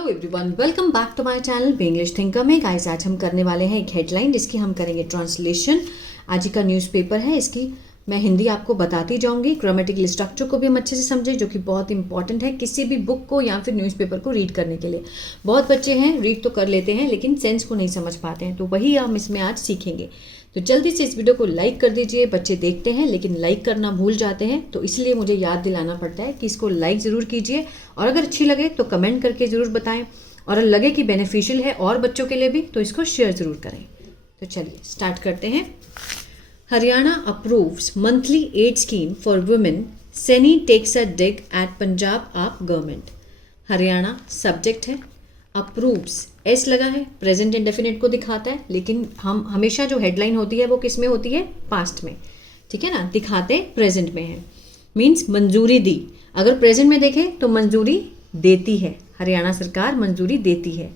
Hello everyone, welcome back to my channel be English thinker में। Guys, आज हम करने वाले हैं एक हेडलाइन जिसकी हम करेंगे ट्रांसलेशन। आज का न्यूज़पेपर है, इसकी मैं हिंदी आपको बताती जाऊंगी। ग्रामेटिकल स्ट्रक्चर को भी हम अच्छे से समझें, जो कि बहुत इंपॉर्टेंट है किसी भी बुक को या फिर न्यूज़पेपर को रीड करने के लिए। बहुत बच्चे हैं रीड तो कर लेते हैं लेकिन सेंस को नहीं समझ पाते हैं, तो वही हम इसमें आज सीखेंगे। तो जल्दी से इस वीडियो को लाइक कर दीजिए। बच्चे देखते हैं लेकिन लाइक करना भूल जाते हैं, तो इसलिए मुझे याद दिलाना पड़ता है कि इसको लाइक ज़रूर कीजिए, और अगर अच्छी लगे तो कमेंट करके ज़रूर बताएं, और लगे कि बेनिफिशियल है और बच्चों के लिए भी तो इसको शेयर ज़रूर करें। तो चलिए स्टार्ट करते हैं। Haryana approves monthly aid scheme for women, Saini takes a dig at Punjab AAP government. Haryana subject है, अप्रूव्स एस लगा है, प्रेजेंट इंडेफिनिट को दिखाता है, लेकिन हम हमेशा जो हेडलाइन होती है वो किस में होती है? पास्ट में, ठीक है ना। दिखाते प्रेजेंट में है, मीन्स मंजूरी दी। अगर प्रेजेंट में देखें तो मंजूरी देती है, हरियाणा सरकार मंजूरी देती है,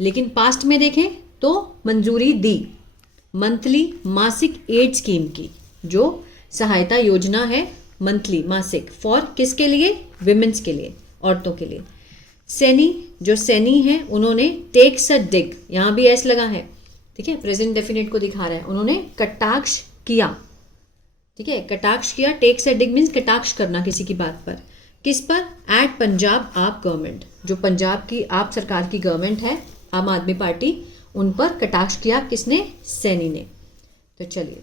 लेकिन पास्ट में देखें तो मंजूरी दी। मंथली मासिक एड स्कीम की जो सहायता योजना है, मंथली मासिक, फॉर किसके लिए? विमेंस के लिए, औरतों के लिए। सैनी, जो सैनी है उन्होंने टेक्स अ डिग, यहाँ भी एस लगा है, ठीक है, प्रेजेंट डेफिनेट को दिखा रहा है। उन्होंने कटाक्ष किया, ठीक है, कटाक्ष किया। टेक्स अ डिग मीन्स कटाक्ष करना किसी की बात पर। किस पर? एट पंजाब आप गवर्नमेंट, जो पंजाब की आप सरकार की गवर्नमेंट है, आम आदमी पार्टी, उन पर कटाक्ष किया। किसने? सैनी ने। तो चलिए,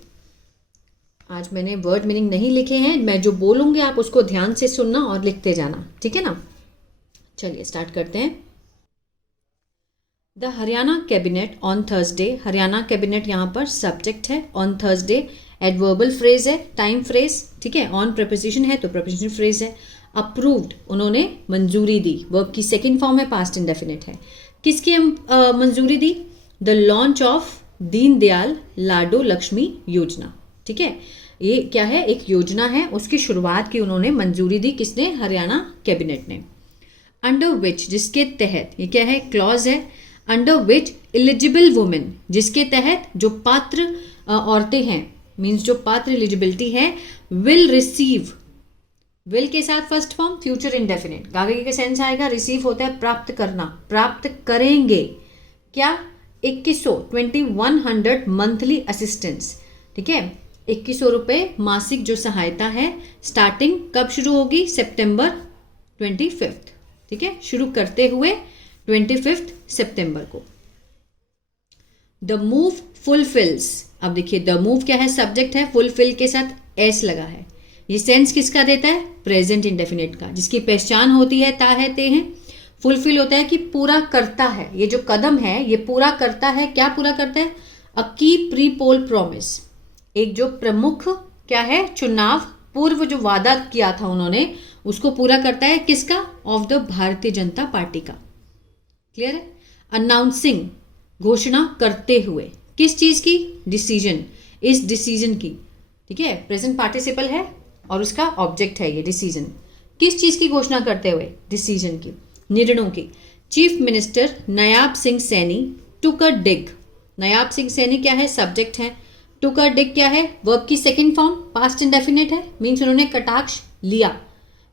आज मैंने वर्ड मीनिंग नहीं लिखे हैं, मैं जो बोलूँगी आप उसको ध्यान से सुनना और लिखते जाना, ठीक है ना। चलिए स्टार्ट करते हैं। The Haryana cabinet on Thursday, Haryana cabinet यहाँ पर सब्जेक्ट है, ऑन थर्सडे एडवर्बल फ्रेज है, टाइम फ्रेज, ठीक है, ऑन प्रपोजिशन है तो प्रपोजिशन फ्रेज है। अप्रूव्ड, उन्होंने मंजूरी दी, वर्ब की सेकंड फॉर्म है, पास्ट इंडेफिनिट है। किसकी मंजूरी दी? द लॉन्च ऑफ दीनदयाल लाडो लक्ष्मी योजना, ठीक है, ये क्या है? एक योजना है, उसकी शुरुआत की उन्होंने मंजूरी दी। किसने? हरियाणा कैबिनेट ने। अंडर विच, जिसके तहत, ये क्या है? क्लॉज है। अंडर विच एलिजिबल वुमेन, जिसके तहत जो पात्र औरतें हैं, मीन्स जो पात्र एलिजिबिलिटी है, विल रिसीव, विल के साथ फर्स्ट फॉर्म फ्यूचर इंडेफिनिट, आगे का सेंस आएगा। रिसीव होता है प्राप्त करना, प्राप्त करेंगे क्या? 2100 मंथली असिस्टेंस, ठीक है, 2100 रुपये मासिक जो सहायता है। स्टार्टिंग कब शुरू होगी? सितंबर 25, ठीक है, शुरू करते हुए 25 सितंबर को। द मूव फुलफिल्स, अब देखिए द मूव क्या है? सब्जेक्ट है, फुलफिल के साथ एस लगा है। ये सेंस किसका देता है? प्रेजेंट इंडेफिनिट का, जिसकी पहचान होती है ता है ते हैं। फुलफिल होता है कि पूरा करता है, ये जो कदम है ये पूरा करता है। क्या पूरा करता है? अ की प्री पोल प्रोमिस, एक जो प्रमुख क्या है? चुनाव पूर्व जो वादा किया था उन्होंने, उसको पूरा करता है। किसका? Of the Bharatiya Janata party का। क्लियर है? अनाउंसिंग, घोषणा करते हुए, किस चीज की? डिसीजन, इस डिसीजन की, ठीक है, प्रेजेंट पार्टिसिपल है और उसका ऑब्जेक्ट है ये डिसीजन। किस चीज की घोषणा करते हुए? डिसीजन की, निर्णयों की। चीफ मिनिस्टर नायाब सिंह सैनी टुक अ डिग, नायाब सिंह सैनी क्या है? सब्जेक्ट है। टुक अ डिग क्या है? वर्ब की सेकंड फॉर्म, पास्ट इंडेफिनिट है, मीन्स उन्होंने कटाक्ष लिया,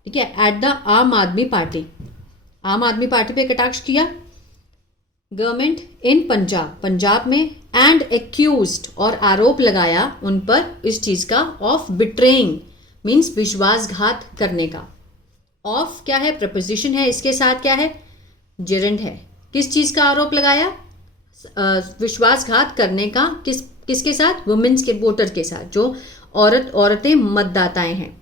ठीक है, एट द आम आदमी पार्टी, आम आदमी पार्टी पे कटाक्ष किया। गवर्नमेंट इन पंजाब, पंजाब में, एंड एक्यूज्ड, और आरोप लगाया उन पर इस चीज का, ऑफ बिट्रेइंग, मीन्स विश्वासघात करने का। ऑफ क्या है? प्रपोजिशन है, इसके साथ क्या है? जेरेंड है। किस चीज का आरोप लगाया? विश्वासघात करने का। किसके साथ? वुमेन्स के, वोटर के साथ, जो औरतें मतदाताएं हैं,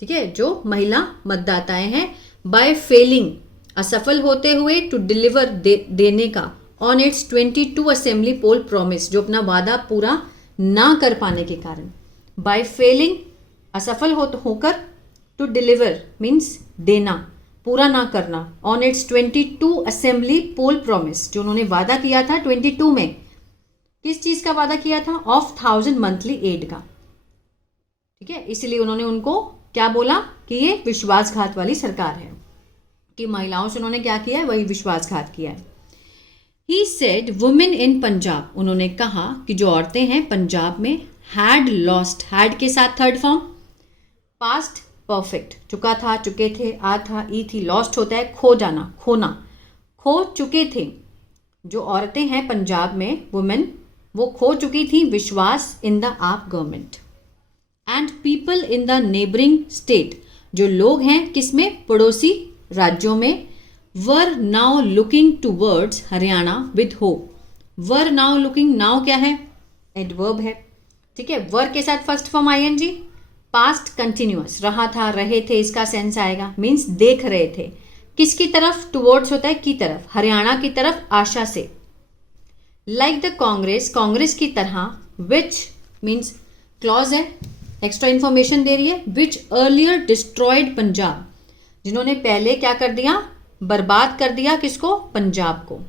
ठीक है, जो महिला मतदाताएं हैं। बाय फेलिंग, असफल होते हुए, टू डिलीवर, देने का, on its 22 assembly poll promise, जो अपना वादा पूरा ना कर पाने के कारण। बाय फेलिंग, असफल होकर, टू डिलीवर मीन्स देना, पूरा ना करना, on its 22 assembly poll promise, जो उन्होंने वादा किया था 22 में। किस चीज का वादा किया था? ऑफ 1000 मंथली एड का, ठीक है, इसलिए उन्होंने उनको क्या बोला कि ये विश्वासघात वाली सरकार है, कि महिलाओं से उन्होंने क्या किया है? वही विश्वासघात किया है। He said women in Punjab, उन्होंने कहा कि जो औरतें हैं पंजाब में, हैड लॉस्ट, हैड के साथ थर्ड फॉर्म, पास्ट परफेक्ट, चुका था, चुके थे, आ था, ई थी, लॉस्ट होता है खो जाना, खोना, खो चुके थे, जो औरतें हैं पंजाब में वुमेन, वो खो चुकी थी विश्वास in the AAP government. And people in the neighbouring state, जो लोग हैं किसमें, पड़ोसी राज्यों में, were now looking towards Haryana with hope. Were now looking, now क्या है, एडवर्ब है, ठीक है, वर के साथ first form ING, past continuous, रहा था, रहे थे, इसका सेंस आएगा, मीन्स देख रहे थे, किसकी तरफ, टूवर्ड्स होता है की तरफ, हरियाणा की तरफ, आशा से। लाइक द कांग्रेस, कांग्रेस की तरह, विच मीन्स क्लॉज है, एक्स्ट्रा इंफॉर्मेशन दे रही है, विच अर्लियर डिस्ट्रॉयड पंजाब, जिन्होंने पहले क्या कर दिया, बर्बाद कर दिया किसको, पंजाब को।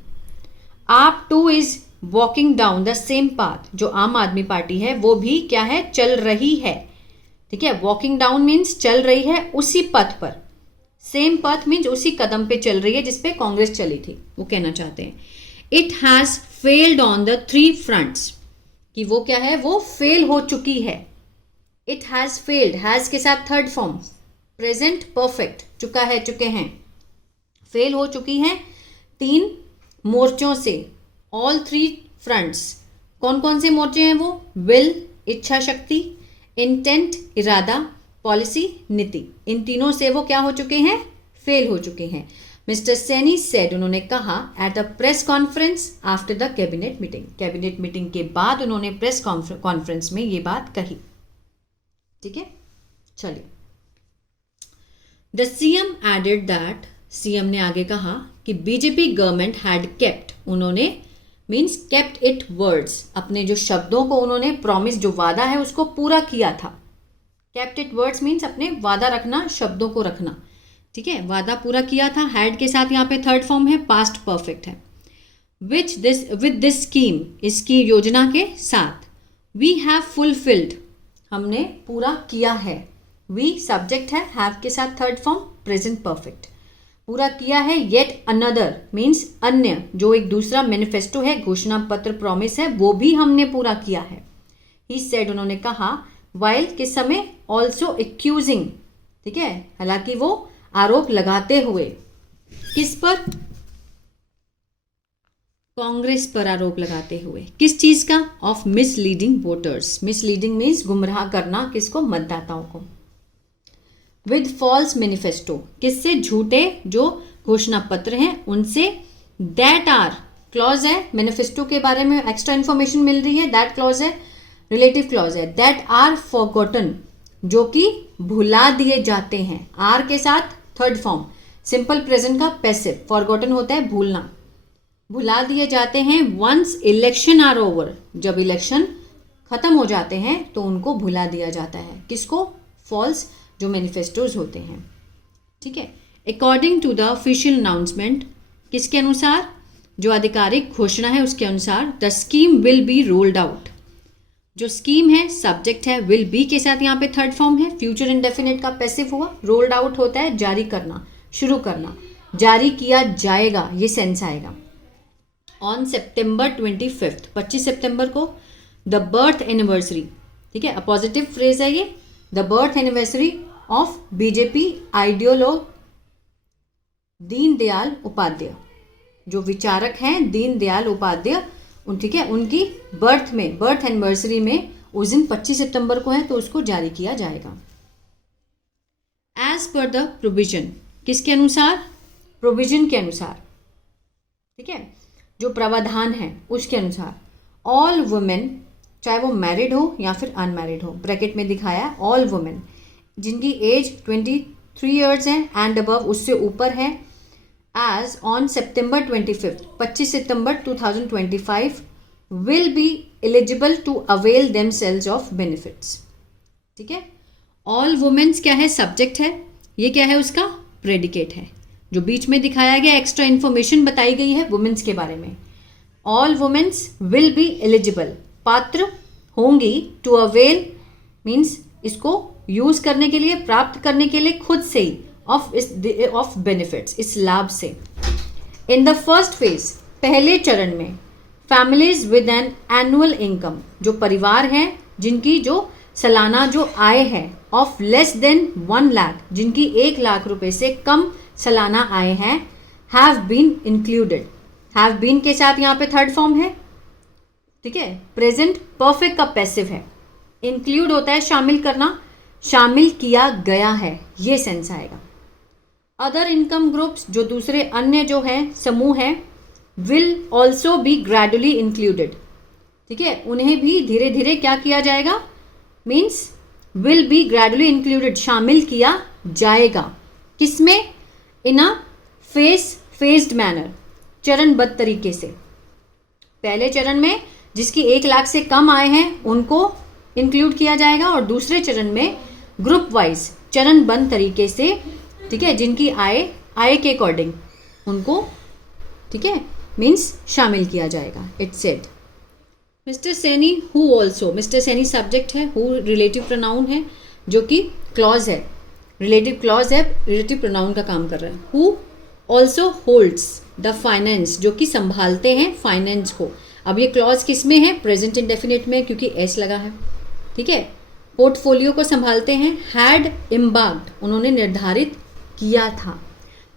आप two is walking down the same path, जो आम आदमी पार्टी है वो भी क्या है, चल रही है, ठीक है, वॉकिंग डाउन मीन्स चल रही है उसी पथ पर, सेम पथ मीन्स उसी कदम पे चल रही है जिसपे कांग्रेस चली थी, वो कहना चाहते हैं। It has failed on the 3 fronts, कि वो क्या है, वो फेल हो चुकी है। इट हैज फेल्ड, हैज के साथ थर्ड फॉर्म, प्रेजेंट परफेक्ट, चुका है, चुके हैं, फेल हो चुकी है 3 मोर्चों से, ऑल 3 फ्रंट्स। कौन कौन से मोर्चे हैं वो, विल इच्छा शक्ति, इंटेंट इरादा, पॉलिसी नीति, इन तीनों से वो क्या हो चुके हैं, फेल हो चुके हैं। मिस्टर सैनी सेड, उन्होंने कहा, at a press conference after the cabinet meeting, cabinet meeting के बाद उन्होंने प्रेस कॉन्फ्रेंस में ये बात कही, ठीक है। चलिए, the CM added that, CM ने आगे कहा कि बीजेपी गवर्नमेंट हैड केप्ट, उन्होंने मीन्स केप्ट इट वर्ड्स, अपने जो शब्दों को उन्होंने प्रॉमिस, जो वादा है उसको पूरा किया था। केप्ट इट वर्ड्स मीन्स अपने वादा रखना, शब्दों को रखना, ठीक है, वादा पूरा किया था। हैड के साथ यहाँ पे थर्ड फॉर्म है, पास्ट परफेक्ट है। विद दिस स्कीम, इसकी योजना के साथ, वी हैव फुलफिल्ड, हमने पूरा किया है, वी सब्जेक्ट है, हैव के साथ थर्ड फॉर्म, प्रेजेंट परफेक्ट, पूरा किया है। येट अनदर मीन्स अन्य, जो एक दूसरा मैनिफेस्टो है, घोषणा पत्र, प्रॉमिस है, वो भी हमने पूरा किया है। ही सेड, उन्होंने कहा, वाइल किस समय, ऑल्सो एक्यूजिंग, ठीक है, हालांकि वो आरोप लगाते हुए, किस पर, कांग्रेस पर आरोप लगाते हुए, किस चीज का, of misleading voters, misleading means गुमराह करना, किसको, मतदाताओं को। विद फॉल्स मैनिफेस्टो, किससे, झूठे जो घोषणा पत्र हैं उनसे। दैट आर, क्लॉज है, मैनिफेस्टो के बारे में एक्स्ट्रा इंफॉर्मेशन मिल रही है, दैट क्लॉज है, रिलेटिव क्लॉज है। दैट आर फॉरगॉटन, जो कि भुला दिए जाते हैं, आर के साथ थर्ड फॉर्म, सिंपल प्रेजेंट का पैसिव, फॉरगॉटन होता है भूलना, भुला दिए जाते हैं। वंस इलेक्शन आर ओवर, जब इलेक्शन खत्म हो जाते हैं तो उनको भुला दिया जाता है, किसको, फॉल्स जो मैनिफेस्टोज होते हैं, ठीक है। According to the official announcement, किसके अनुसार, जो आधिकारिक घोषणा है उसके अनुसार, the scheme will be rolled out, जो स्कीम है सब्जेक्ट है, विल बी के साथ यहाँ पे थर्ड फॉर्म है, फ्यूचर इंडेफिनिट का पैसिव हुआ, रोल्ड आउट होता है जारी करना, शुरू करना, जारी किया जाएगा, ये सेंस आएगा। ऑन सितंबर 25, 25 सितंबर को, द बर्थ एनिवर्सरी, ठीक है, पॉजिटिव फ्रेज है ये, the birth anniversary of BJP ideologue Deendayal Upadhyay, जो विचारक हैं दीनदयाल उपाध्याय, ठीक है, उनकी बर्थ में, बर्थ एनिवर्सरी में उस दिन 25 सितंबर को है, तो उसको जारी किया जाएगा। एज पर द प्रोविजन, किसके अनुसार, प्रोविजन के अनुसार, ठीक है, जो प्रावधान है उसके अनुसार। ऑल वुमेन, चाहे वो मैरिड हो या फिर अनमैरिड हो, ब्रैकेट में दिखाया, ऑल वुमेन जिनकी एज 23 ईयर्स है एंड अबव, उससे ऊपर है, एज ऑन सितंबर 25 सितंबर 2025 will be eligible to avail themselves of benefits, ठीक है। ऑल वुमेन्स क्या है, सब्जेक्ट है, ये क्या है, उसका प्रेडिकेट है, जो बीच में दिखाया गया एक्स्ट्रा इन्फॉर्मेशन बताई गई है वुमेन्स के बारे में। All womens will be eligible, पात्र होंगी, टू अवेल मीन्स इसको यूज करने के लिए, प्राप्त करने के लिए खुद से ही, ऑफ बेनिफिट्स, इस लाभ से। इन द फर्स्ट फेज, पहले चरण में, families with an annual income, जो परिवार हैं जिनकी जो सालाना जो आय है, ऑफ लेस देन 1 लाख, जिनकी 1 लाख रुपए से कम सालाना आय है, have been included, have been के साथ यहाँ पे थर्ड फॉर्म है, ठीक है। प्रेजेंट परफेक्ट का पैसिव है। इंक्लूड होता है शामिल करना, शामिल किया गया है, ये सेंस आएगा। अदर इनकम ग्रुप्स, जो दूसरे अन्य जो है समूह है, will also be gradually included, ठीक है, उन्हें भी धीरे धीरे क्या किया जाएगा, means will be gradually included, शामिल किया जाएगा। किसमें? इन अ फेज्ड मैनर, चरणबद्ध तरीके से। पहले चरण में जिसकी 1 लाख से कम आय हैं उनको इंक्लूड किया जाएगा, और दूसरे चरण में ग्रुप वाइज चरणबद्ध तरीके से, ठीक है, जिनकी आय के अकॉर्डिंग उनको, ठीक है, मीन्स शामिल किया जाएगा। It said mister Saini who also, mister Saini subject है, हु रिलेटिव प्रोनाउन है, जो कि क्लॉज है, रिलेटिव क्लॉज है, रिलेटिव प्रोनाउन का काम कर रहा है। Who also holds the finance, जो कि संभालते हैं फाइनेंस को। अब ये क्लॉज किस में है? प्रेजेंट इंडेफिनिट में, क्योंकि एस लगा है, ठीक है। पोर्टफोलियो को संभालते हैं, हैड एम्बार्क्ड, उन्होंने निर्धारित किया था।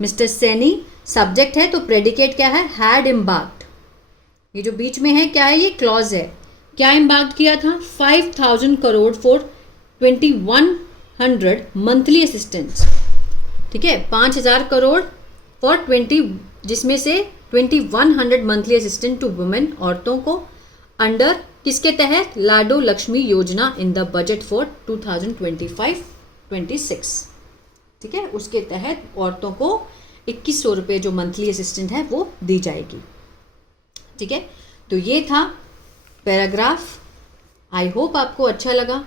मिस्टर सैनी सब्जेक्ट है तो प्रेडिकेट क्या है? Had embarked. ये जो बीच में है क्या है? ये क्लॉज है। क्या एम्बार्क्ड किया था? 5000 करोड़ फॉर 2100 मंथली असिस्टेंट्स, ठीक है, 5000 करोड़ फॉर 20, जिसमें से 2100 मंथली असिस्टेंट टू वुमेन, औरतों को, अंडर किसके तहत? लाडो लक्ष्मी योजना इन द बजट फॉर 2025-26, ठीक है, उसके तहत औरतों को 2100 रुपये जो मंथली असिस्टेंट है वो दी जाएगी, ठीक है। तो ये था पैराग्राफ। आई होप आपको अच्छा लगा।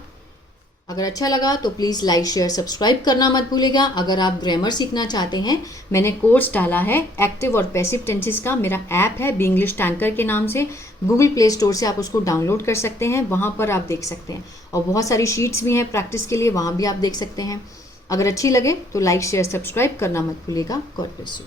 अगर अच्छा लगा तो प्लीज़ लाइक शेयर सब्सक्राइब करना मत भूलिएगा। अगर आप ग्रामर सीखना चाहते हैं, मैंने कोर्स डाला है एक्टिव और पैसिव टेंसेस का, मेरा ऐप है बी इंग्लिश टैंकर के नाम से, गूगल प्ले स्टोर से आप उसको डाउनलोड कर सकते हैं, वहाँ पर आप देख सकते हैं, और बहुत सारी शीट्स भी हैं प्रैक्टिस के लिए, वहाँ भी आप देख सकते हैं। अगर अच्छी लगे तो लाइक शेयर सब्सक्राइब करना मत भूलिएगा। God bless you.